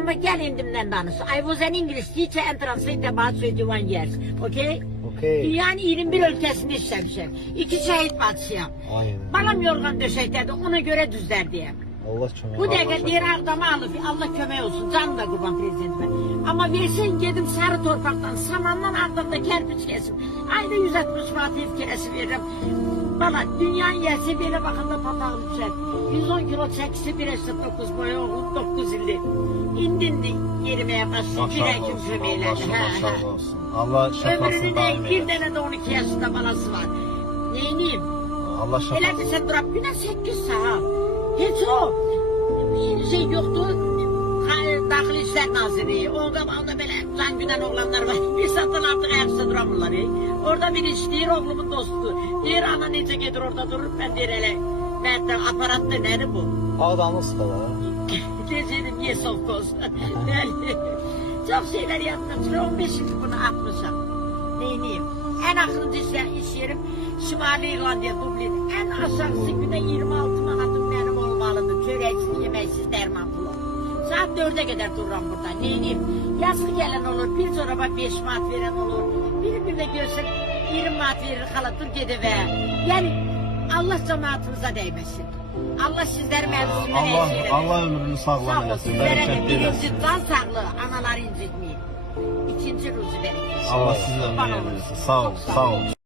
Ama gel indimden danış. I was an English teacher and translator about 21 years. Okay? Okay. Dünyanın 21 ülkesinde işlemişim. 2 şehit bacısıyım. Aynen. Balam yorgan döşeklerdi, ona göre düzler diye. Allah kömək. Bu dəqiqə deyir Ağdamı alıb, Allah kömək olsun, canım da qurban prezidentime. Amma versən gedim sarı torpaqdan, samandan Ağdamda kərpiç kesim. Ayda 160 manat ev kirəsi verirəm. Bana dünyanın yersi belə baxanda papağım düşər. 110 kilo çəkisi 1,9 boyu oğlum 9 ildir. İndindi yeriməyə başlayıb, bir həkim köməklədi. Maşallah olsun. Allah şəfasını Ömrünü daim deyil, bir eylesin. dənə də 12 yaşında balası var. Neyniyim? Allah Elə şəfasını. desən duraq, günə 8 saat. Heç o şey yoktu. Daxili İşlər Naziri, orada belə can güdən oğlanlar var. Bir satın artıq ayaqsa duramırlar. Orada bir işləyir, oğlumun dostu. Deyir, ana necə gedir orada durur, ben deyir elə. Məhətdə aparatda nədir bu? Ağdamlı sıxıla. Deyəcəyim, yes of course. Bəli. Çox şeylər yadına çıxır, 15 ildir bunu atmışam. Neyniyim? En axırıncı iş yerim Şimali İrlandiya, Dublin. En aşağısı günde 26 manatım benim olmalıdır. Çöreksiz, yemeksiz, derman pulu. Saat 4'e kadar dururum burada. Neyiniyim? Yazlı gelen olur, bir çoraba 5 manat veren olur. Bir de görsün 20 manat verir, hala dur gediver. Yani Allah cemaatimize değmesin. Allah sizler mevzusuna eylesin. Allah ömrünü sağlam Sağ eləsin. olsun. Verene Bərəkət birinci versin. can sağlığı, anaları incitmeyin. İkinci ruzu verin. Allah sizə ömür versin. Sağ ol, sağ ol.